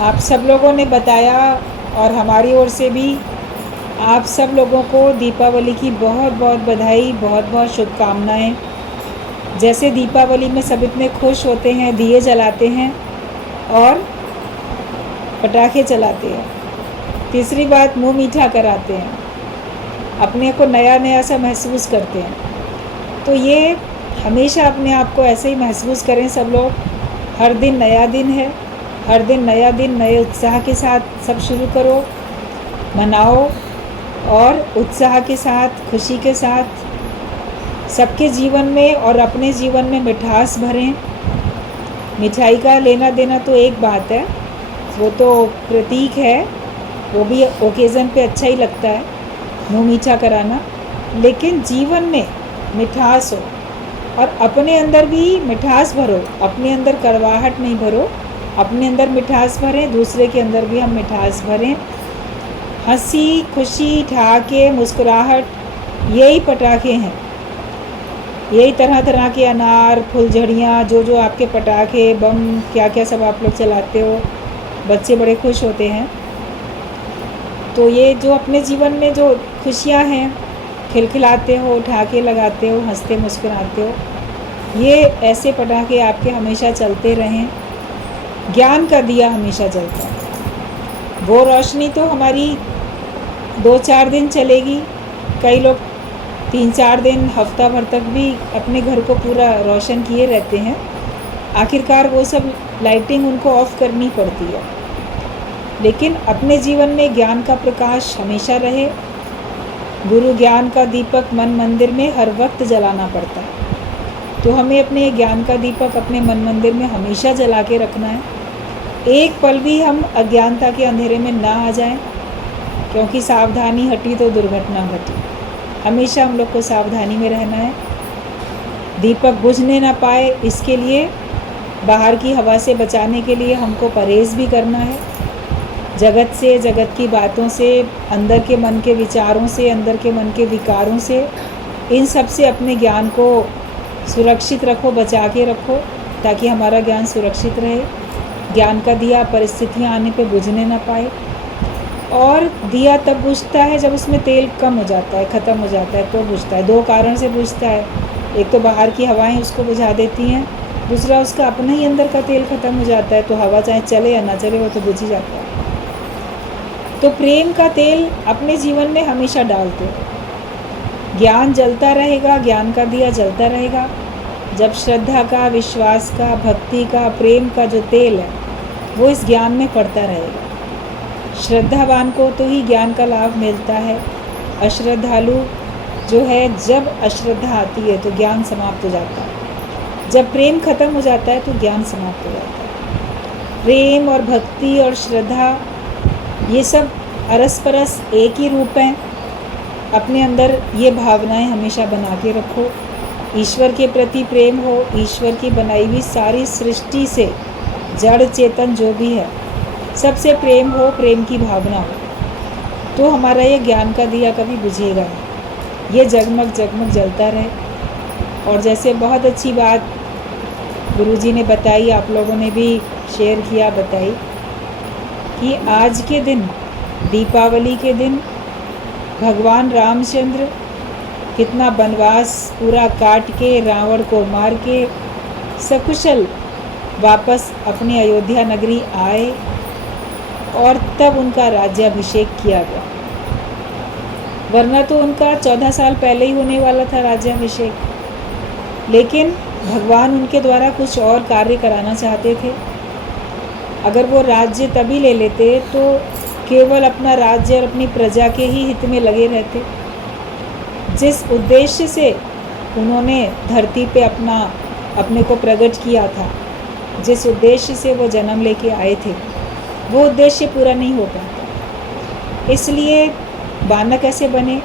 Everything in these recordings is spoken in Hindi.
आप सब लोगों ने बताया और हमारी ओर से भी आप सब लोगों को दीपावली की बहुत बहुत बधाई, बहुत बहुत शुभकामनाएं। जैसे दीपावली में सब इतने खुश होते हैं, दिए जलाते हैं और पटाखे चलाते हैं। तीसरी बात, मुंह मीठा कराते हैं, अपने को नया नया सा महसूस करते हैं। तो ये हमेशा अपने आप को ऐसे ही महसूस करें सब लोग। हर दिन नया दिन है, हर दिन नया दिन नए उत्साह के साथ सब शुरू करो, मनाओ और उत्साह के साथ, खुशी के साथ सबके जीवन में और अपने जीवन में मिठास भरें। मिठाई का लेना देना तो एक बात है, वो तो प्रतीक है, वो भी ओकेज़न पे अच्छा ही लगता है मुँह मीठा कराना, लेकिन जीवन में मिठास हो और अपने अंदर भी मिठास भरो। अपने अंदर कड़वाहट नहीं भरो, अपने अंदर मिठास भरें, दूसरे के अंदर भी हम मिठास भरें। हंसी खुशी, ठहाके, मुस्कुराहट, यही पटाखे हैं। यही तरह तरह के अनार, फुलझड़ियाँ, जो आपके पटाखे, बम, क्या क्या सब आप लोग चलाते हो, बच्चे बड़े खुश होते हैं। तो ये जो अपने जीवन में जो खुशियाँ हैं, खिलखिलाते हो, ठहाके लगाते हो, हंसते मुस्कुराते हो, ये ऐसे पटाखे आपके हमेशा चलते रहें। ज्ञान का दिया हमेशा जलता है। वो रोशनी तो हमारी 2-4 दिन चलेगी, कई लोग 3-4 दिन, हफ्ता भर तक भी अपने घर को पूरा रोशन किए रहते हैं। आखिरकार वो सब लाइटिंग उनको ऑफ करनी पड़ती है, लेकिन अपने जीवन में ज्ञान का प्रकाश हमेशा रहे। गुरु ज्ञान का दीपक मन मंदिर में हर वक्त जलाना पड़ता है। तो हमें अपने ज्ञान का दीपक अपने मन मंदिर में हमेशा जला के रखना है। एक पल भी हम अज्ञानता के अंधेरे में ना आ जाएं, क्योंकि सावधानी हटी तो दुर्घटना घटी। हमेशा हम लोग को सावधानी में रहना है। दीपक बुझने ना पाए, इसके लिए बाहर की हवा से बचाने के लिए हमको परहेज़ भी करना है। जगत से, जगत की बातों से, अंदर के मन के विचारों से, अंदर के मन के विकारों से, इन सब से अपने ज्ञान को सुरक्षित रखो, बचा के रखो, ताकि हमारा ज्ञान सुरक्षित रहे। ज्ञान का दिया परिस्थितियाँ आने पे बुझने ना पाए। और दिया तब बुझता है जब उसमें तेल कम हो जाता है, ख़त्म हो जाता है, तो बुझता है। 2 कारण से बुझता है, एक तो बाहर की हवाएं उसको बुझा देती हैं, दूसरा उसका अपना ही अंदर का तेल ख़त्म हो जाता है। तो हवा चाहे चले या ना चले, वो तो बुझ ही जाता है। तो प्रेम का तेल अपने जीवन में हमेशा डालते हो। ज्ञान जलता रहेगा, ज्ञान का दिया जलता रहेगा। जब श्रद्धा का, विश्वास का, भक्ति का, प्रेम का जो तेल है वो इस ज्ञान में पड़ता रहेगा। श्रद्धावान को तो ही ज्ञान का लाभ मिलता है। अश्रद्धालु जो है, जब अश्रद्धा आती है तो ज्ञान समाप्त हो जाता है। जब प्रेम खत्म हो जाता है तो ज्ञान समाप्त हो जाता है। प्रेम और भक्ति और श्रद्धा, ये सब अरस परस एक ही रूप हैं। अपने अंदर ये भावनाएं हमेशा बना के रखो। ईश्वर के प्रति प्रेम हो, ईश्वर की बनाई हुई सारी सृष्टि से, जड़ चेतन जो भी है, सबसे प्रेम हो, प्रेम की भावना हो, तो हमारा ये ज्ञान का दिया कभी बुझेगा नहीं। ये जगमग जगमग जलता रहे। और जैसे बहुत अच्छी बात गुरुजी ने बताई, आप लोगों ने भी शेयर किया, बताई कि आज के दिन, दीपावली के दिन, भगवान रामचंद्र कितना वनवास पूरा काट के, रावण को मार के सकुशल वापस अपनी अयोध्या नगरी आए और तब उनका राज्याभिषेक किया गया। वरना तो उनका 14 साल पहले ही होने वाला था राज्याभिषेक, लेकिन भगवान उनके द्वारा कुछ और कार्य कराना चाहते थे। अगर वो राज्य तभी ले लेते तो केवल अपना राज्य और अपनी प्रजा के ही हित में लगे रहते। जिस उद्देश्य से उन्होंने धरती पे अपने को प्रकट किया था, जिस उद्देश्य से वो जन्म लेके आए थे, वो उद्देश्य पूरा नहीं हो पाता। इसलिए बानक ऐसे बने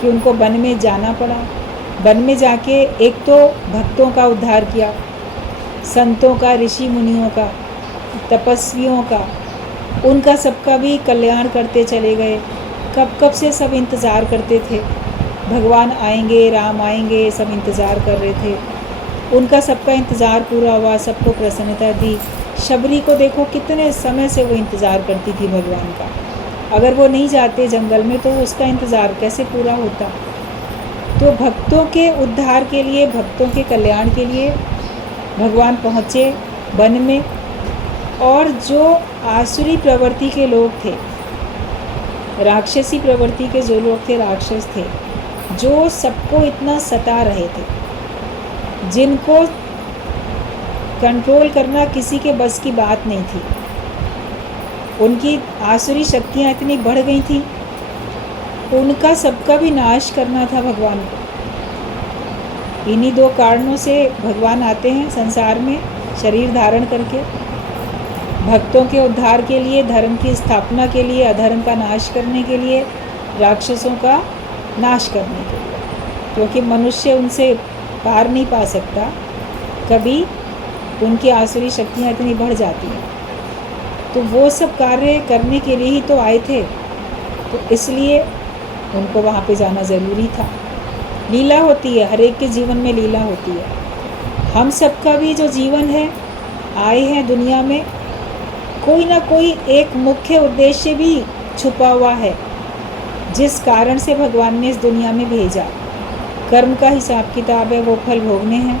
कि उनको वन में जाना पड़ा। वन में जाके एक तो भक्तों का उद्धार किया, संतों का, ऋषि मुनियों का, तपस्वियों का, उनका सबका भी कल्याण करते चले गए। कब से सब इंतज़ार करते थे, भगवान आएंगे, राम आएंगे, सब इंतज़ार कर रहे थे। उनका सबका इंतज़ार पूरा हुआ, सबको प्रसन्नता दी। शबरी को देखो कितने समय से वो इंतज़ार करती थी भगवान का। अगर वो नहीं जाते जंगल में तो उसका इंतज़ार कैसे पूरा होता। तो भक्तों के उद्धार के लिए, भक्तों के कल्याण के लिए भगवान पहुँचे वन में। और जो आसुरी प्रवृत्ति के लोग थे, राक्षसी प्रवृत्ति के जो लोग थे, राक्षस थे, जो सबको इतना सता रहे थे, जिनको कंट्रोल करना किसी के बस की बात नहीं थी, उनकी आसुरी शक्तियाँ इतनी बढ़ गई थी, उनका सबका भी नाश करना था भगवान को। इन्हीं दो कारणों से भगवान आते हैं संसार में शरीर धारण करके, भक्तों के उद्धार के लिए, धर्म की स्थापना के लिए, अधर्म का नाश करने के लिए, राक्षसों का नाश करने के लिए, क्योंकि मनुष्य उनसे पार नहीं पा सकता, कभी उनकी आसुरी शक्तियाँ इतनी बढ़ जाती हैं। तो वो सब कार्य करने के लिए ही तो आए थे, तो इसलिए उनको वहाँ पे जाना ज़रूरी था। लीला होती है, हर एक के जीवन में लीला होती है। हम सबका भी जो जीवन है, आए हैं दुनिया में, कोई ना कोई एक मुख्य उद्देश्य भी छुपा हुआ है, जिस कारण से भगवान ने इस दुनिया में भेजा। कर्म का हिसाब किताब है, वो फल भोगने हैं,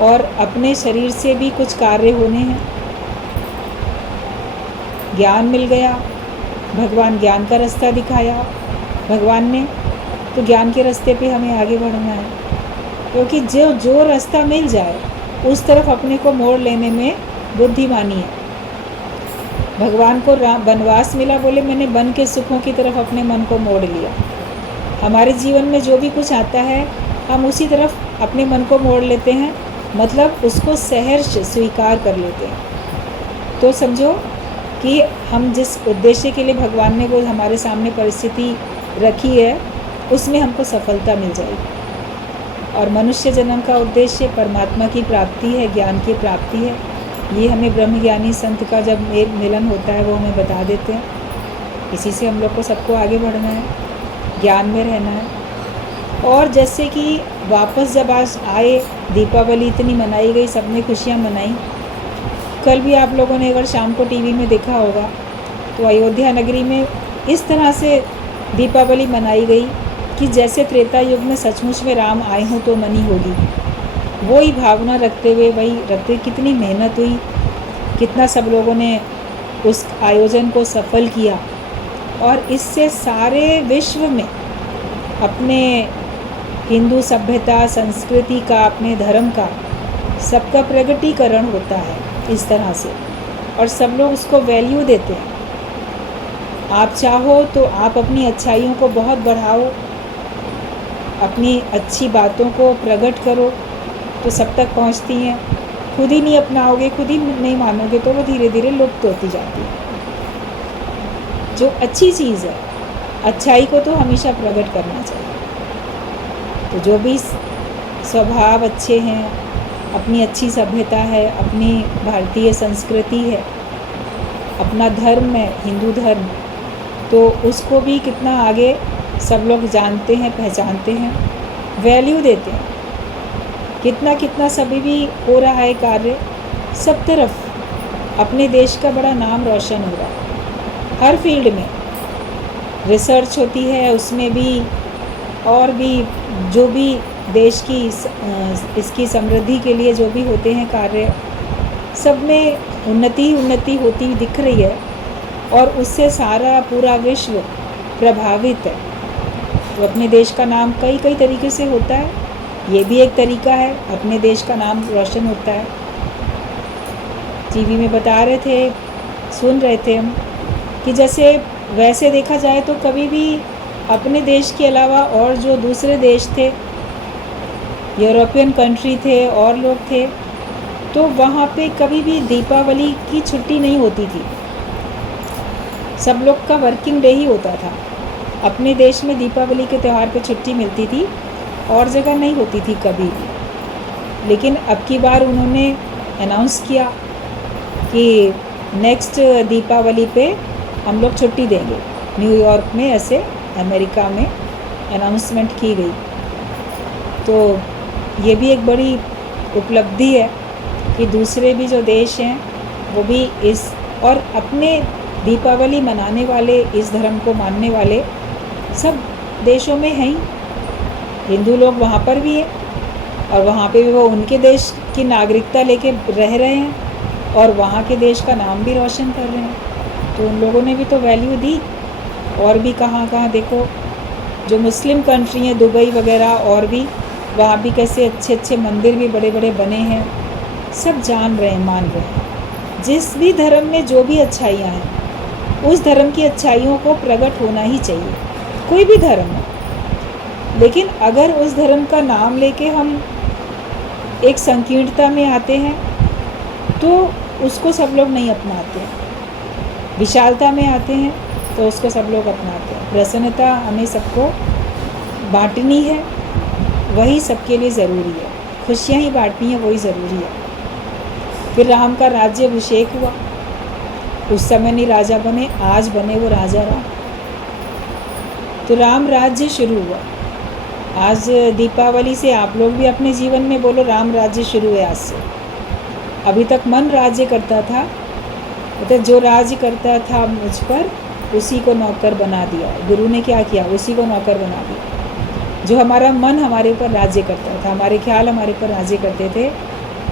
और अपने शरीर से भी कुछ कार्य होने हैं। ज्ञान मिल गया, भगवान ज्ञान का रास्ता दिखाया भगवान ने, तो ज्ञान के रास्ते पे हमें आगे बढ़ना है, क्योंकि जो रास्ता मिल जाए उस तरफ अपने को मोड़ लेने में बुद्धिमानी है। भगवान को वनवास मिला, बोले मैंने वन के सुखों की तरफ अपने मन को मोड़ लिया। हमारे जीवन में जो भी कुछ आता है, हम उसी तरफ अपने मन को मोड़ लेते हैं, मतलब उसको सहर्ष स्वीकार कर लेते हैं। तो समझो कि हम जिस उद्देश्य के लिए भगवान ने वो हमारे सामने परिस्थिति रखी है, उसमें हमको सफलता मिल जाएगी। और मनुष्य जन्म का उद्देश्य परमात्मा की प्राप्ति है, ज्ञान की प्राप्ति है। ये हमें ब्रह्मज्ञानी संत का जब मिलन होता है वो हमें बता देते हैं। इसी से हम लोग को सबको आगे बढ़ना है, ज्ञान में रहना है। और जैसे कि वापस जब आज आए, दीपावली इतनी मनाई गई, सबने खुशियाँ मनाई। कल भी आप लोगों ने अगर शाम को टीवी में देखा होगा तो अयोध्या नगरी में इस तरह से दीपावली मनाई गई कि जैसे त्रेता युग में सचमुच में राम आए हों तो मनी होगी। वही भावना रखते हुए, वही रखते, कितनी मेहनत हुई, कितना सब लोगों ने उस आयोजन को सफल किया। और इससे सारे विश्व में अपने हिंदू सभ्यता, संस्कृति का, अपने धर्म का, सबका प्रगटीकरण होता है इस तरह से, और सब लोग उसको वैल्यू देते हैं। आप चाहो तो आप अपनी अच्छाइयों को बहुत बढ़ाओ, अपनी अच्छी बातों को प्रकट करो, तो सब तक पहुंचती हैं। खुद ही नहीं अपनाओगे, खुद ही नहीं मानोगे, तो वो धीरे धीरे लुप्त होती जाती है। जो अच्छी चीज़ है, अच्छाई को तो हमेशा प्रकट करना चाहिए। तो जो भी स्वभाव अच्छे हैं, अपनी अच्छी सभ्यता है, अपनी भारतीय संस्कृति है, अपना धर्म है हिंदू धर्म, तो उसको भी कितना आगे सब लोग जानते हैं, पहचानते हैं, वैल्यू देते हैं। कितना कितना सभी भी हो रहा है कार्य, सब तरफ अपने देश का बड़ा नाम रोशन हो रहा है। हर फील्ड में रिसर्च होती है, उसमें भी और भी जो भी देश की इसकी समृद्धि के लिए जो भी होते हैं कार्य, सब में उन्नति ही उन्नति होती हुई दिख रही है, और उससे सारा पूरा विश्व प्रभावित है। तो अपने देश का नाम कई कई तरीके से होता है, ये भी एक तरीका है, अपने देश का नाम रोशन होता है। टीवी में बता रहे थे, सुन रहे थे हम, कि जैसे वैसे देखा जाए तो कभी भी अपने देश के अलावा और जो दूसरे देश थे, यूरोपियन कंट्री थे और लोग थे, तो वहाँ पे कभी भी दीपावली की छुट्टी नहीं होती थी। सब लोग का वर्किंग डे ही होता था। अपने देश में दीपावली के त्यौहार पे छुट्टी मिलती थी, और जगह नहीं होती थी कभी भी। लेकिन अब की बार उन्होंने अनाउंस किया कि नेक्स्ट दीपावली पे हम लोग छुट्टी देंगे। न्यूयॉर्क में, ऐसे अमेरिका में अनाउंसमेंट की गई। तो ये भी एक बड़ी उपलब्धि है कि दूसरे भी जो देश हैं वो भी इस, और अपने दीपावली मनाने वाले, इस धर्म को मानने वाले सब देशों में हैं ही। हिंदू लोग वहाँ पर भी हैं और वहाँ पे भी वो उनके देश की नागरिकता लेके रह रहे हैं और वहाँ के देश का नाम भी रोशन कर रहे हैं। तो उन लोगों ने भी तो वैल्यू दी। और भी कहाँ कहाँ देखो, जो मुस्लिम कंट्री हैं, दुबई वगैरह, और भी वहाँ भी कैसे अच्छे अच्छे मंदिर भी बड़े बड़े बने हैं। सब जान रहे हैं, मान रहे हैं। जिस भी धर्म में जो भी अच्छाइयाँ हैं, उस धर्म की अच्छाइयों को प्रकट होना ही चाहिए, कोई भी धर्म हो। लेकिन अगर उस धर्म का नाम लेके हम एक संकीर्णता में आते हैं तो उसको सब लोग नहीं अपनाते हैं। विशालता में आते हैं तो उसको सब लोग अपनाते हैं। प्रसन्नता हमें सबको बांटनी है, वही सबके लिए ज़रूरी है। खुशियाँ ही बांटनी है, वही ज़रूरी है। फिर राम का राज्य अभिषेक हुआ। उस समय नहीं राजा बने, आज बने वो राजा राम। तो राम राज्य शुरू हुआ। आज दीपावली से आप लोग भी अपने जीवन में बोलो राम राज्य शुरू है आज से। अभी तक मन राज्य करता था, मतलब जो राज्य करता था मुझ पर उसी को नौकर बना दिया। गुरु ने क्या किया, उसी को नौकर बना दिया। जो हमारा मन हमारे ऊपर राज्य करता था, हमारे ख्याल हमारे ऊपर राज्य करते थे,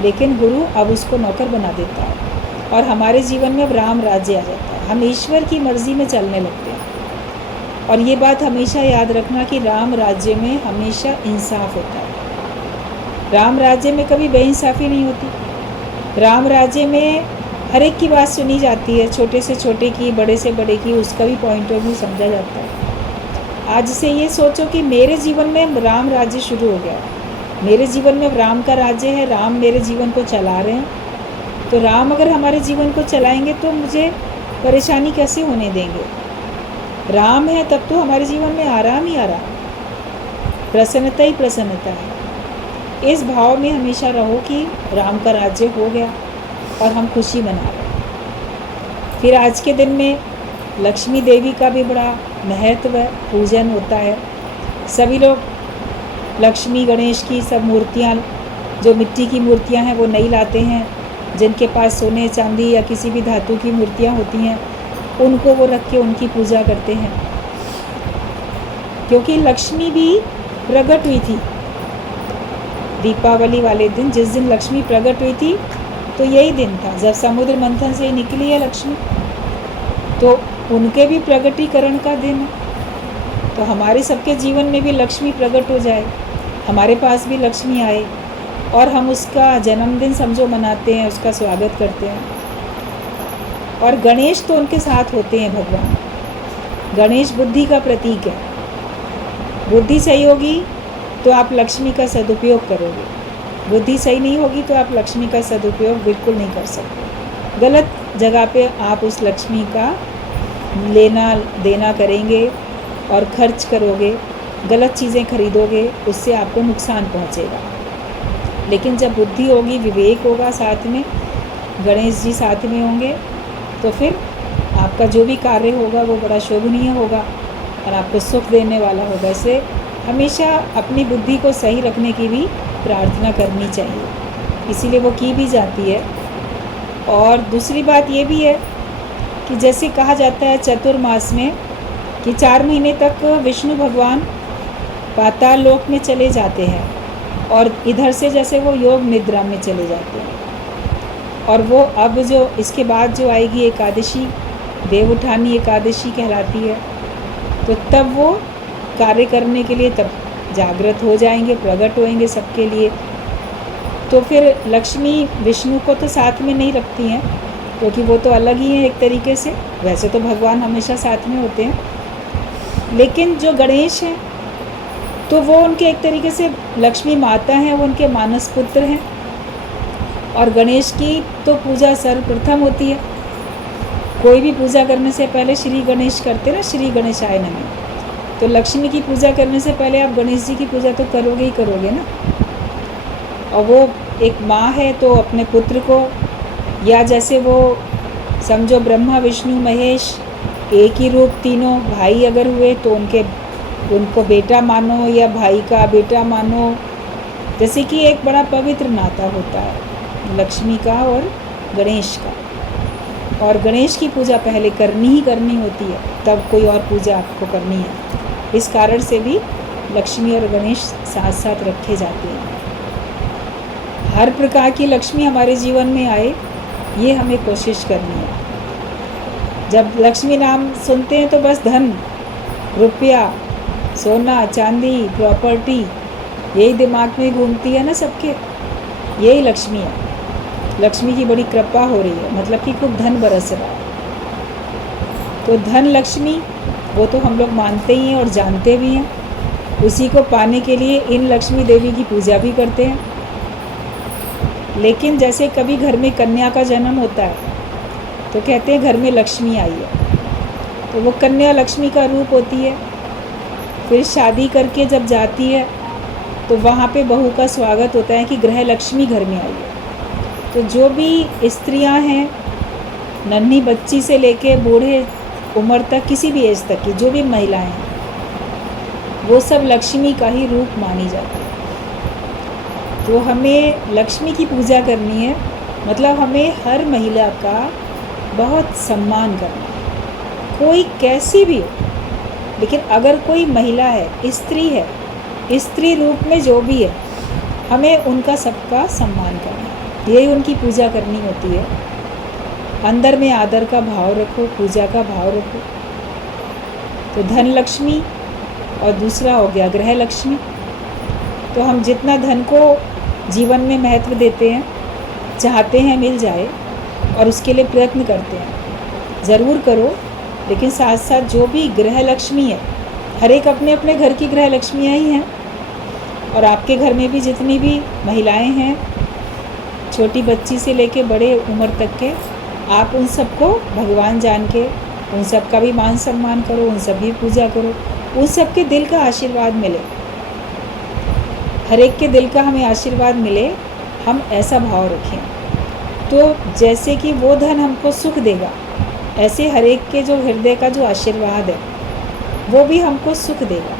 लेकिन गुरु अब उसको नौकर बना देता है और हमारे जीवन में अब राम राज्य आ जाता है। हम ईश्वर की मर्ज़ी में चलने लगते हैं। और ये बात हमेशा याद रखना कि राम राज्य में हमेशा इंसाफ होता है। राम राज्य में कभी बेइंसाफ़ी नहीं होती। राम राज्य में हर एक की बात सुनी जाती है, छोटे से छोटे की, बड़े से बड़े की, उसका भी पॉइंट ऑफ व्यू समझा जाता है। आज से ये सोचो कि मेरे जीवन में राम राज्य शुरू हो गया, मेरे जीवन में राम का राज्य है, राम मेरे जीवन को चला रहे हैं। तो राम अगर हमारे जीवन को चलाएंगे तो मुझे परेशानी कैसे होने देंगे। राम है तब तो हमारे जीवन में आराम ही आराम, प्रसन्नता ही प्रसन्नता है। इस भाव में हमेशा रहो कि राम का राज्य हो गया और हम खुशी मना रहे हैं। फिर आज के दिन में लक्ष्मी देवी का भी बड़ा महत्व है, पूजन होता है। सभी लोग लक्ष्मी गणेश की सब मूर्तियाँ, जो मिट्टी की मूर्तियाँ हैं वो नहीं लाते हैं। जिनके पास सोने चांदी या किसी भी धातु की मूर्तियाँ होती हैं उनको वो रख के उनकी पूजा करते हैं, क्योंकि लक्ष्मी भी प्रकट हुई थी दीपावली वाले दिन। जिस दिन लक्ष्मी प्रकट हुई थी तो यही दिन था जब समुद्र मंथन से निकली है लक्ष्मी, तो उनके भी प्रकटीकरण का दिन है। तो हमारे सबके जीवन में भी लक्ष्मी प्रकट हो जाए, हमारे पास भी लक्ष्मी आए और हम उसका जन्मदिन समझो मनाते हैं, उसका स्वागत करते हैं। और गणेश तो उनके साथ होते हैं भगवान। गणेश बुद्धि का प्रतीक है। बुद्धि सही होगी तो आप लक्ष्मी का सदुपयोग करोगे, बुद्धि सही नहीं होगी तो आप लक्ष्मी का सदुपयोग बिल्कुल नहीं कर सकते। गलत जगह पे आप उस लक्ष्मी का लेना देना करेंगे और खर्च करोगे, गलत चीज़ें खरीदोगे, उससे आपको नुकसान पहुंचेगा। लेकिन जब बुद्धि होगी, विवेक होगा, साथ में गणेश जी साथ में होंगे, तो फिर आपका जो भी कार्य होगा वो बड़ा शोभनीय होगा और आपको सुख देने वाला होगा। इससे हमेशा अपनी बुद्धि को सही रखने की भी प्रार्थना करनी चाहिए, इसीलिए वो की भी जाती है। और दूसरी बात ये भी है कि जैसे कहा जाता है चतुर्मास में कि 4 महीने तक विष्णु भगवान पाताल लोक में चले जाते हैं और इधर से जैसे वो योग निद्रा में चले जाते हैं। और वो अब जो इसके बाद जो आएगी एकादशी, देव उठानी एकादशी कहलाती है, तो तब वो कार्य करने के लिए तब जागृत हो जाएंगे, प्रकट होएंगे सबके लिए। तो फिर लक्ष्मी विष्णु को तो साथ में नहीं रखती हैं, क्योंकि वो तो अलग ही हैं एक तरीके से। वैसे तो भगवान हमेशा साथ में होते हैं, लेकिन जो गणेश हैं तो वो उनके एक तरीके से लक्ष्मी माता हैं, वो उनके मानस पुत्र हैं। और गणेश की तो पूजा सर्वप्रथम होती है। कोई भी पूजा करने से पहले श्री गणेश करते ना, श्री गणेशाय नमः। तो लक्ष्मी की पूजा करने से पहले आप गणेश जी की पूजा तो करोगे ही करोगे ना। और वो एक माँ है तो अपने पुत्र को, या जैसे वो समझो ब्रह्मा विष्णु महेश एक ही रूप, तीनों भाई अगर हुए तो उनको बेटा मानो या भाई का बेटा मानो, जैसे कि एक बड़ा पवित्र नाता होता है। लक्ष्मी का और गणेश का। और गणेश की पूजा पहले करनी ही करनी होती है, तब कोई और पूजा आपको करनी है। इस कारण से भी लक्ष्मी और गणेश साथ साथ रखे जाते हैं। हर प्रकार की लक्ष्मी हमारे जीवन में आए, ये हमें कोशिश करनी है। जब लक्ष्मी नाम सुनते हैं तो बस धन, रुपया, सोना, चांदी, प्रॉपर्टी, यही दिमाग में घूमती है ना सबके। यही लक्ष्मी है। लक्ष्मी की बड़ी कृपा हो रही है, मतलब कि खूब धन बरस रहा है। तो धन लक्ष्मी वो तो हम लोग मानते ही हैं और जानते भी हैं। उसी को पाने के लिए इन लक्ष्मी देवी की पूजा भी करते हैं। लेकिन जैसे कभी घर में कन्या का जन्म होता है तो कहते हैं घर में लक्ष्मी आई है, तो वो कन्या लक्ष्मी का रूप होती है। फिर शादी करके जब जाती है तो वहाँ पे बहू का स्वागत होता है कि गृह लक्ष्मी घर में आई है। तो जो भी स्त्रियां हैं, नन्ही बच्ची से लेके बूढ़े उम्र तक, किसी भी एज तक की जो भी महिलाएं हैं, वो सब लक्ष्मी का ही रूप मानी जाती है। तो हमें लक्ष्मी की पूजा करनी है, मतलब हमें हर महिला का बहुत सम्मान करना है, कोई कैसी भी हो। लेकिन अगर कोई महिला है, स्त्री है, स्त्री रूप में जो भी है, हमें उनका सबका सम्मान करना है। यही उनकी पूजा करनी होती है। अंदर में आदर का भाव रखो, पूजा का भाव रखो। तो धन लक्ष्मी और दूसरा हो गया गृह लक्ष्मी। तो हम जितना धन को जीवन में महत्व देते हैं, चाहते हैं मिल जाए और उसके लिए प्रयत्न करते हैं, ज़रूर करो। लेकिन साथ साथ जो भी गृह लक्ष्मी है, हर एक अपने अपने घर की गृह लक्ष्मियाँ ही हैं। और आपके घर में भी जितनी भी महिलाएं हैं, छोटी बच्ची से लेके बड़े उम्र तक के, आप उन सबको भगवान जान के उन सब का भी मान सम्मान करो, उन सब की पूजा करो, उन सब के दिल का आशीर्वाद मिले। हर एक के दिल का हमें आशीर्वाद मिले, हम ऐसा भाव रखें। तो जैसे कि वो धन हमको सुख देगा, ऐसे हर एक के जो हृदय का जो आशीर्वाद है वो भी हमको सुख देगा।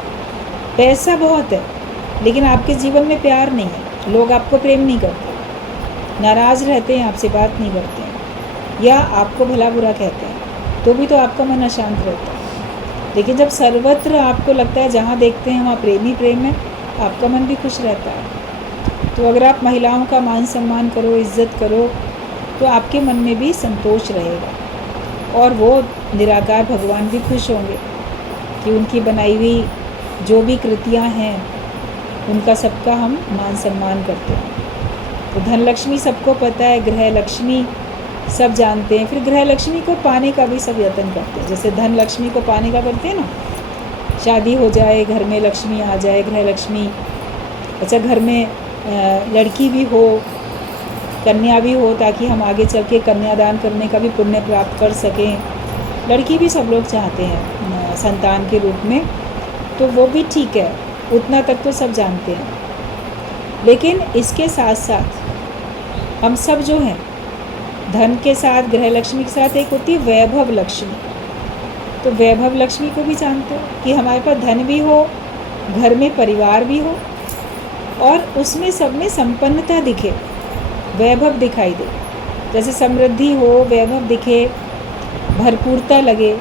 पैसा बहुत है लेकिन आपके जीवन में प्यार नहीं है, लोग आपको प्रेम नहीं करते, नाराज़ रहते हैं, आपसे बात नहीं करते हैं, या आपको भला बुरा कहते हैं, तो भी तो आपका मन अशांत रहता है। लेकिन जब सर्वत्र आपको लगता है, जहाँ देखते हैं वहाँ प्रेम ही प्रेम है, आपका मन भी खुश रहता है। तो अगर आप महिलाओं का मान सम्मान करो, इज़्ज़त करो, तो आपके मन में भी संतोष रहेगा और वो निराकार भगवान भी खुश होंगे कि उनकी बनाई हुई जो भी कृतियाँ हैं उनका सबका हम मान सम्मान करते हैं। तो धन लक्ष्मी सबको पता है, गृह लक्ष्मी सब जानते हैं। फिर गृह लक्ष्मी को पाने का भी सब यत्न करते हैं। जैसे धन लक्ष्मी को पाने का करते हैं ना, शादी हो जाए, घर में लक्ष्मी आ जाए, गृह लक्ष्मी। अच्छा, घर में लड़की भी हो, कन्या भी हो, ताकि हम आगे चल के कन्यादान करने का भी पुण्य प्राप्त कर सकें। लड़की भी सब लोग चाहते हैं संतान के रूप में, तो वो भी ठीक है, उतना तक तो सब जानते हैं। लेकिन इसके साथ साथ हम सब जो हैं, धन के साथ, गृह लक्ष्मी के साथ एक होती है वैभव लक्ष्मी। तो वैभव लक्ष्मी को भी जानते हो कि हमारे पास धन भी हो, घर में परिवार भी हो और उसमें सब में संपन्नता दिखे, वैभव दिखाई दे। जैसे समृद्धि हो, वैभव दिखे, भरपूरता लगे।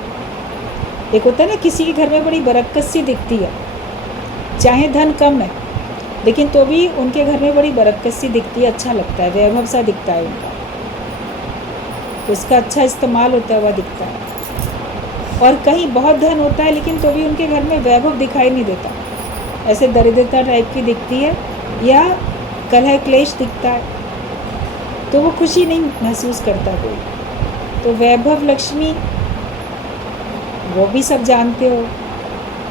एक होता है ना, किसी के घर में बड़ी बरकत सी दिखती है, चाहे धन कम है लेकिन तो भी उनके घर में बड़ी बरकत सी दिखती है, अच्छा लगता है, वैभव सा दिखता है उनका, उसका अच्छा इस्तेमाल होता हुआ दिखता है। और कहीं बहुत धन होता है लेकिन तो भी उनके घर में वैभव दिखाई नहीं देता, ऐसे दरिद्रता टाइप की दिखती है या कलह क्लेश दिखता है, तो वो खुशी नहीं महसूस करता कोई। तो वैभव लक्ष्मी वो भी सब जानते हो,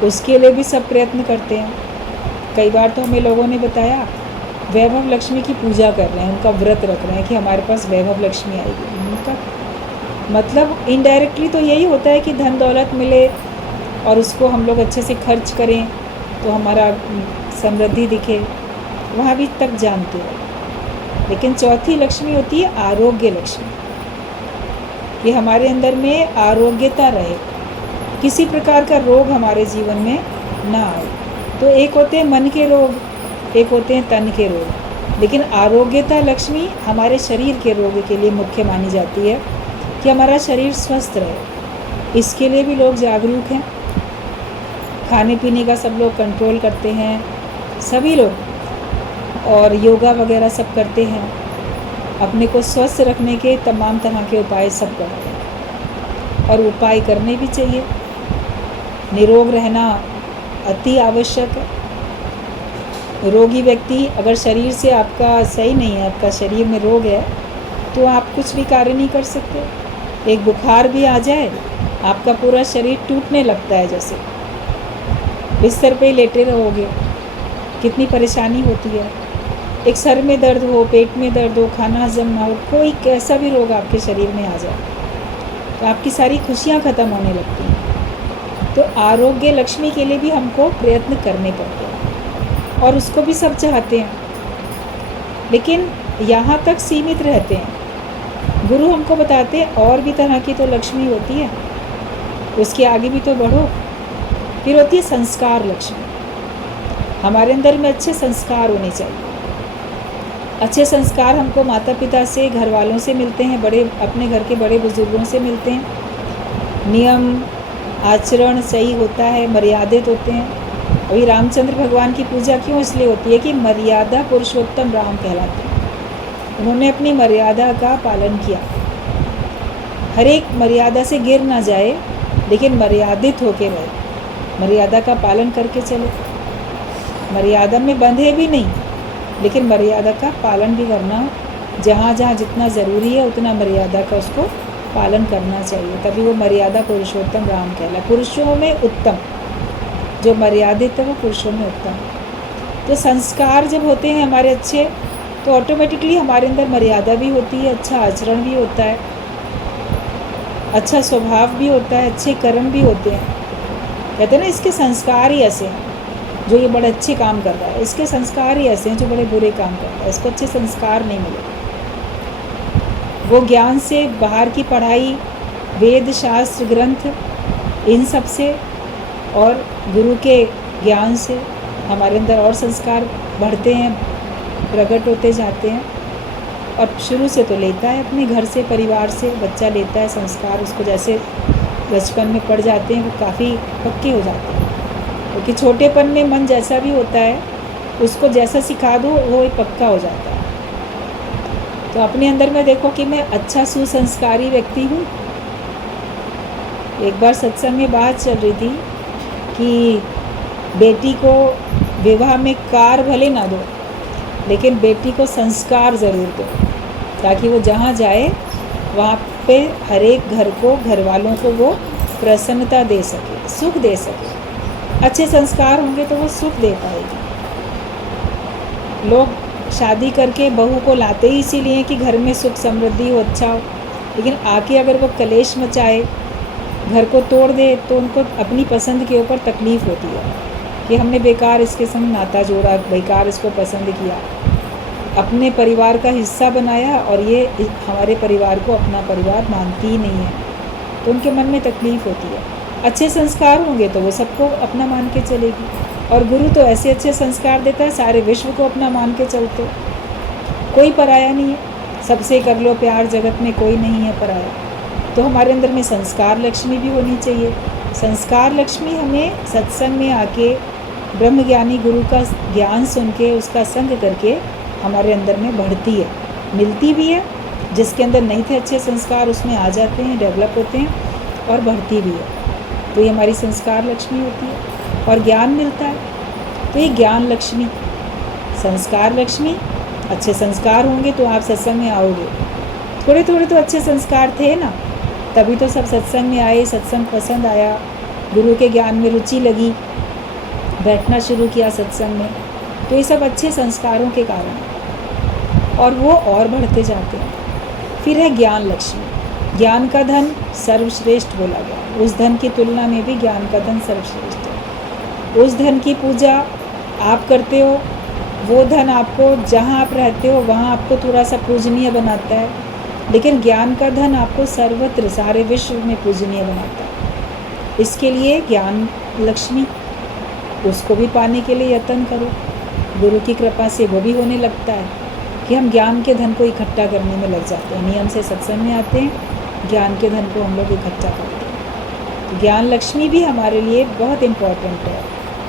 उसके लिए भी सब प्रयत्न करते हैं। कई बार तो हमें लोगों ने बताया वैभव लक्ष्मी की पूजा कर रहे हैं, उनका व्रत रख रहे हैं कि हमारे पास वैभव लक्ष्मी आएगी। उनका मतलब इनडायरेक्टली तो यही होता है कि धन दौलत मिले और उसको हम लोग अच्छे से खर्च करें तो हमारा समृद्धि दिखे, वहाँ भी तक जानते हो। लेकिन चौथी लक्ष्मी होती है आरोग्य लक्ष्मी, कि हमारे अंदर में आरोग्यता रहे, किसी प्रकार का रोग हमारे जीवन में ना आए। तो एक होते हैं मन के रोग, एक होते हैं तन के रोग। लेकिन आरोग्यता लक्ष्मी हमारे शरीर के रोग के लिए मुख्य मानी जाती है कि हमारा शरीर स्वस्थ रहे। इसके लिए भी लोग जागरूक हैं। खाने पीने का सब लोग कंट्रोल करते हैं, सभी लोग, और योगा वगैरह सब करते हैं। अपने को स्वस्थ रखने के तमाम तरह के उपाय सब करते हैं और उपाय करने भी चाहिए। निरोग रहना अति आवश्यक है। रोगी व्यक्ति अगर शरीर से आपका सही नहीं है, आपका शरीर में रोग है, तो आप कुछ भी कार्य नहीं कर सकते। एक बुखार भी आ जाए, आपका पूरा शरीर टूटने लगता है, जैसे बिस्तर पे ही लेटे रहोगे, कितनी परेशानी होती है। एक सर में दर्द हो, पेट में दर्द हो, खाना हजम ना हो, कोई कैसा भी रोग आपके शरीर में आ जाए, तो आपकी सारी खुशियाँ ख़त्म होने लगती हैं। तो आरोग्य लक्ष्मी के लिए भी हमको प्रयत्न करने पड़ते हैं और उसको भी सब चाहते हैं, लेकिन यहाँ तक सीमित रहते हैं। गुरु हमको बताते हैं और भी तरह की तो लक्ष्मी होती है, उसके आगे भी तो बढ़ो। फिर होती है संस्कार लक्ष्मी। हमारे अंदर में अच्छे संस्कार होने चाहिए। अच्छे संस्कार हमको माता पिता से, घर वालों से मिलते हैं, बड़े अपने घर के बड़े बुजुर्गों से मिलते हैं। नियम आचरण सही होता है, मर्यादित होते हैं। अभी रामचंद्र भगवान की पूजा क्यों इसलिए होती है कि मर्यादा पुरुषोत्तम राम कहलाते हैं। उन्होंने अपनी मर्यादा का पालन किया। हर एक मर्यादा से गिर ना जाए, लेकिन मर्यादित होके रहे, मर्यादा का पालन करके चले। मर्यादा में बंधे भी नहीं, लेकिन मर्यादा का पालन भी करना, जहाँ जहाँ जितना ज़रूरी है उतना मर्यादा का उसको पालन करना चाहिए, तभी वो मर्यादा पुरुषोत्तम राम कहला। पुरुषों में उत्तम, जो मर्यादित है वो पुरुषों में उत्तम। तो संस्कार जब होते हैं हमारे अच्छे, तो ऑटोमेटिकली हमारे अंदर मर्यादा भी होती है, अच्छा आचरण भी होता है, अच्छा स्वभाव भी होता है, अच्छे कर्म भी होते हैं। कहते हैं ना, इसके संस्कार ही ऐसे हैं, जो ये बड़े अच्छे काम कर रहा है, इसके संस्कार ही ऐसे हैं जो बड़े बुरे काम कर रहा है, इसको अच्छे संस्कार नहीं मिले। वो ज्ञान से, बाहर की पढ़ाई, वेद शास्त्र ग्रंथ, इन सब से और गुरु के ज्ञान से हमारे अंदर और संस्कार बढ़ते हैं, प्रकट होते जाते हैं। और शुरू से तो लेता है अपने घर से, परिवार से बच्चा लेता है संस्कार। उसको जैसे बचपन में पड़ जाते हैं, वो काफ़ी पक्के हो जाते हैं, क्योंकि छोटेपन में मन जैसा भी होता है, उसको जैसा सिखा दो वो पक्का हो जाता है। तो अपने अंदर में देखो कि मैं अच्छा सुसंस्कारी व्यक्ति हूँ। एक बार सत्संग में बात चल रही थी कि बेटी को विवाह में कार भले ना दो, लेकिन बेटी को संस्कार ज़रूर दो, ताकि वो जहाँ जाए वहाँ पे हर एक घर को, घर वालों को वो प्रसन्नता दे सके, सुख दे सके। अच्छे संस्कार होंगे तो वो सुख दे पाएगी। लोग शादी करके बहू को लाते ही इसीलिए कि घर में सुख समृद्धि हो, अच्छा हो, लेकिन आके अगर वो कलेश मचाए, घर को तोड़ दे, तो उनको अपनी पसंद के ऊपर तकलीफ़ होती है कि हमने बेकार इसके संग नाता जोड़ा, बेकार इसको पसंद किया, अपने परिवार का हिस्सा बनाया और ये हमारे परिवार को अपना परिवार मानती ही नहीं है, तो उनके मन में तकलीफ़ होती है। अच्छे संस्कार होंगे तो वो सबको अपना मान के चलेगी, और गुरु तो ऐसे अच्छे संस्कार देता है, सारे विश्व को अपना मान के चलते। कोई पराया नहीं है, सबसे कर लो प्यार, जगत में कोई नहीं है पराया। तो हमारे अंदर में संस्कार लक्ष्मी भी होनी चाहिए। संस्कार लक्ष्मी हमें सत्संग में आके ब्रह्मज्ञानी गुरु का ज्ञान सुन के, उसका संग करके हमारे अंदर में बढ़ती है, मिलती भी है। जिसके अंदर नहीं थे अच्छे संस्कार, उसमें आ जाते हैं, डेवलप होते हैं और बढ़ती भी है। तो ये हमारी संस्कार लक्ष्मी होती है। और ज्ञान मिलता है, तो ये ज्ञान लक्ष्मी, संस्कार लक्ष्मी। अच्छे संस्कार होंगे तो आप सत्संग में आओगे। थोड़े थोड़े तो अच्छे संस्कार थे ना, तभी तो सब सत्संग में आए, सत्संग पसंद आया, गुरु के ज्ञान में रुचि लगी, बैठना शुरू किया सत्संग में। तो ये सब अच्छे संस्कारों के कारण, और वो और बढ़ते जाते हैं। फिर है ज्ञान लक्ष्मी। ज्ञान का धन सर्वश्रेष्ठ बोला गया, उस धन की तुलना में भी ज्ञान का धन सर्वश्रेष्ठ है। उस धन की पूजा आप करते हो, वो धन आपको जहाँ आप रहते हो वहाँ आपको थोड़ा सा पूजनीय बनाता है, लेकिन ज्ञान का धन आपको सर्वत्र, सारे विश्व में पूजनीय बनाता है। इसके लिए ज्ञान लक्ष्मी, उसको भी पाने के लिए यत्न करो, गुरु की कृपा से वो भी होने लगता है। कि हम ज्ञान के धन को इकट्ठा करने में लग जाते हैं। नियम से सत्संग में आते हैं, ज्ञान के धन को हम लोग इकट्ठा करते हैं। तो ज्ञान लक्ष्मी भी हमारे लिए बहुत इम्पॉर्टेंट है।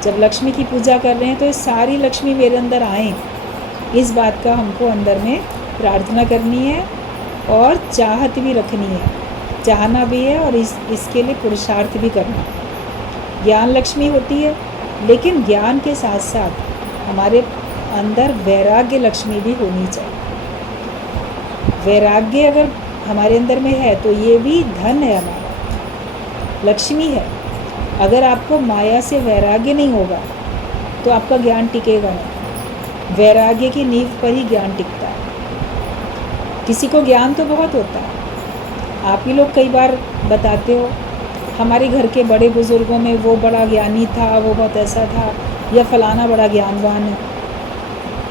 जब लक्ष्मी की पूजा कर रहे हैं तो ये सारी लक्ष्मी मेरे अंदर आए, इस बात का हमको अंदर में प्रार्थना करनी है और चाहत भी रखनी है, चाहना भी है और इसके लिए पुरुषार्थ भी करना है। ज्ञान लक्ष्मी होती है, लेकिन ज्ञान के साथ साथ हमारे अंदर वैराग्य लक्ष्मी भी होनी चाहिए। वैराग्य अगर हमारे अंदर में है तो ये भी धन है, हमारा लक्ष्मी है। अगर आपको माया से वैराग्य नहीं होगा तो आपका ज्ञान टिकेगा नहीं। वैराग्य की नींव पर ही ज्ञान टिकता है। किसी को ज्ञान तो बहुत होता है, आप ही लोग कई बार बताते हो हमारे घर के बड़े बुज़ुर्गों में वो बड़ा ज्ञानी था, वो बहुत ऐसा था, या फलाना बड़ा ज्ञानवान है,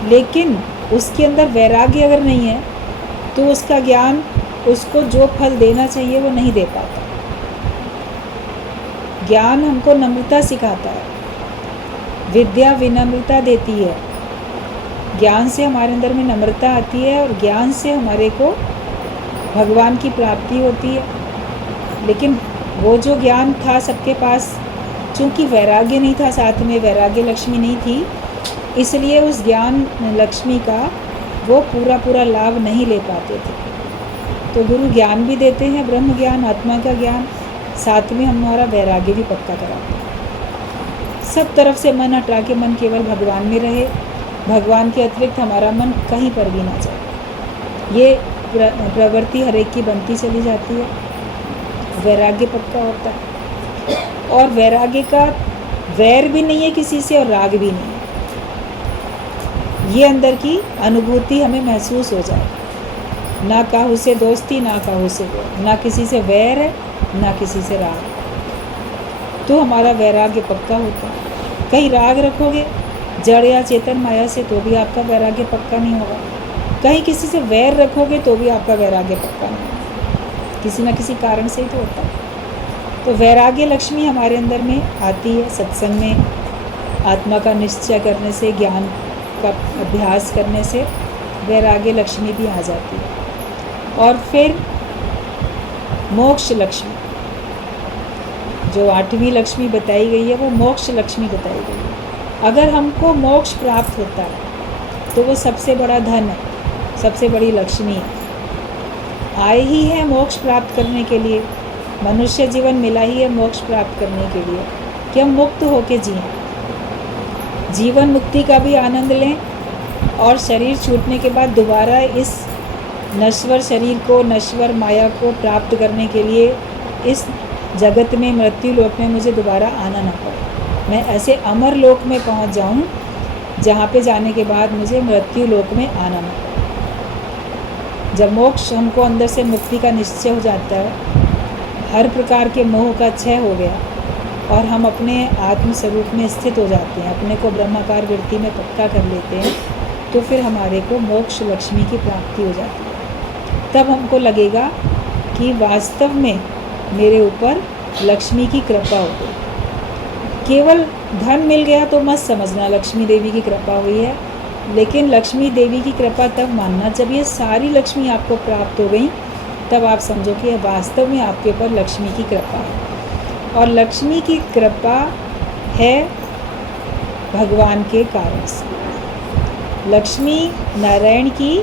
लेकिन उसके अंदर वैराग्य अगर नहीं है तो उसका ज्ञान उसको जो फल देना चाहिए वो नहीं दे पाता। ज्ञान हमको नम्रता सिखाता है, विद्या विनम्रता देती है। ज्ञान से हमारे अंदर में नम्रता आती है और ज्ञान से हमारे को भगवान की प्राप्ति होती है। लेकिन वो जो ज्ञान था सबके पास, चूँकि वैराग्य नहीं था, साथ में वैराग्य लक्ष्मी नहीं थी, इसलिए उस ज्ञान लक्ष्मी का वो पूरा लाभ नहीं ले पाते थे। तो गुरु ज्ञान भी देते हैं, ब्रह्म ज्ञान, आत्मा का ज्ञान, साथ में हमारा वैराग्य भी पक्का कराते हैं। सब तरफ से मन हटा के मन केवल भगवान में रहे, भगवान के अतिरिक्त हमारा मन कहीं पर भी ना जाए। ये प्रवृत्ति हर एक की बनती चली जाती है, वैराग्य पक्का होता है। और वैराग्य का वैर भी नहीं है किसी से और राग भी नहीं है। ये अंदर की अनुभूति हमें महसूस हो जाए, ना काहू से दोस्ती, ना काहू से वैर, ना किसी से वैर है, ना किसी से राग, तो हमारा वैराग्य पक्का होता है। कहीं राग रखोगे जड़ या चेतन माया से तो भी आपका वैराग्य पक्का नहीं होगा। कहीं किसी से वैर रखोगे तो भी आपका वैराग्य पक्का नहीं होगा, किसी न किसी कारण से ही तो होता है। तो वैराग्य लक्ष्मी हमारे अंदर में आती है सत्संग में, आत्मा का निश्चय करने से, ज्ञान का अभ्यास करने से वैराग्य लक्ष्मी भी आ जाती है। और फिर मोक्ष लक्ष्मी, जो 8वीं लक्ष्मी बताई गई है, वो मोक्ष लक्ष्मी बताई गई है। अगर हमको मोक्ष प्राप्त होता है तो वो सबसे बड़ा धन है, सबसे बड़ी लक्ष्मी है। आए ही है मोक्ष प्राप्त करने के लिए, मनुष्य जीवन मिला ही है मोक्ष प्राप्त करने के लिए कि हम मुक्त होके जिएं, जीवन मुक्ति का भी आनंद लें और शरीर छूटने के बाद दोबारा इस नश्वर शरीर को, नश्वर माया को प्राप्त करने के लिए इस जगत में, मृत्यु लोक में मुझे दोबारा आना ना पड़े। मैं ऐसे अमर लोक में पहुंच जाऊं जहां पे जाने के बाद मुझे मृत्यु लोक में आना ना पड़े। जब मोक्ष हमको अंदर से मुक्ति का निश्चय हो जाता है, हर प्रकार के मोह का क्षय हो गया और हम अपने आत्म स्वरूप में स्थित हो जाते हैं, अपने को ब्रह्माकार वृत्ति में पक्का कर लेते हैं, तो फिर हमारे को मोक्ष लक्ष्मी की प्राप्ति हो जाती है। तब हमको लगेगा कि वास्तव में मेरे ऊपर लक्ष्मी की कृपा हो गई। केवल धन मिल गया तो मत समझना लक्ष्मी देवी की कृपा हुई है, लेकिन लक्ष्मी देवी की कृपा तब मानना जब ये सारी लक्ष्मी आपको प्राप्त हो गई, तब आप समझो कि वास्तव में आपके ऊपर लक्ष्मी की कृपा है। और लक्ष्मी की कृपा है भगवान के कारण से। लक्ष्मी नारायण की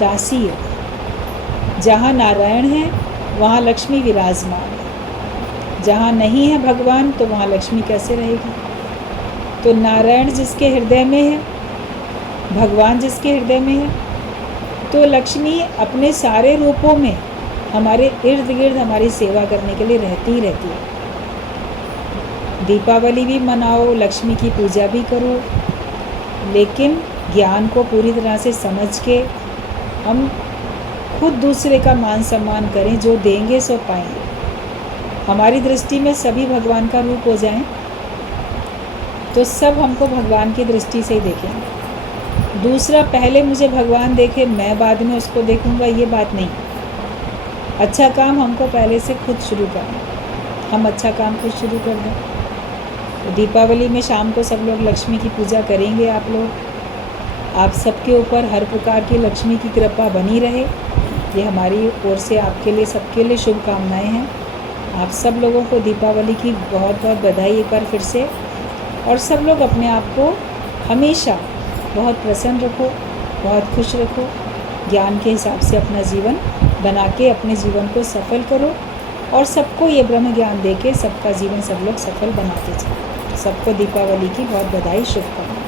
दासी है। जहाँ नारायण है वहाँ लक्ष्मी विराजमान है। जहाँ नहीं है भगवान तो वहाँ लक्ष्मी कैसे रहेगी? तो नारायण जिसके हृदय में है, भगवान जिसके हृदय में है, तो लक्ष्मी अपने सारे रूपों में हमारे इर्द गिर्द हमारी सेवा करने के लिए रहती ही रहती है। दीपावली भी मनाओ, लक्ष्मी की पूजा भी करो, लेकिन ज्ञान को पूरी तरह से समझ के हम खुद दूसरे का मान सम्मान करें। जो देंगे सो पाएंगे। हमारी दृष्टि में सभी भगवान का रूप हो जाएं तो सब हमको भगवान की दृष्टि से ही देखेंगे। दूसरा पहले मुझे भगवान देखे, मैं बाद में उसको देखूंगा, ये बात नहीं। अच्छा काम हमको पहले से खुद शुरू करना, हम अच्छा काम खुद शुरू कर दें। तो दीपावली में शाम को सब लोग लक्ष्मी की पूजा करेंगे आप लोग, आप सबके ऊपर हर प्रकार की लक्ष्मी की कृपा बनी रहे, ये हमारी ओर से आपके लिए सबके लिए शुभकामनाएं हैं। आप सब लोगों को दीपावली की बहुत बहुत बधाई एक बार फिर से। और सब लोग अपने आप को हमेशा बहुत प्रसन्न रखो, बहुत खुश रखो, ज्ञान के हिसाब से अपना जीवन बना के अपने जीवन को सफल करो और सबको ये ब्रह्म ज्ञान दे के सबका जीवन सब लोग सफल बनाते चलो। सबको दीपावली की बहुत बधाई, शुभकामनाएं।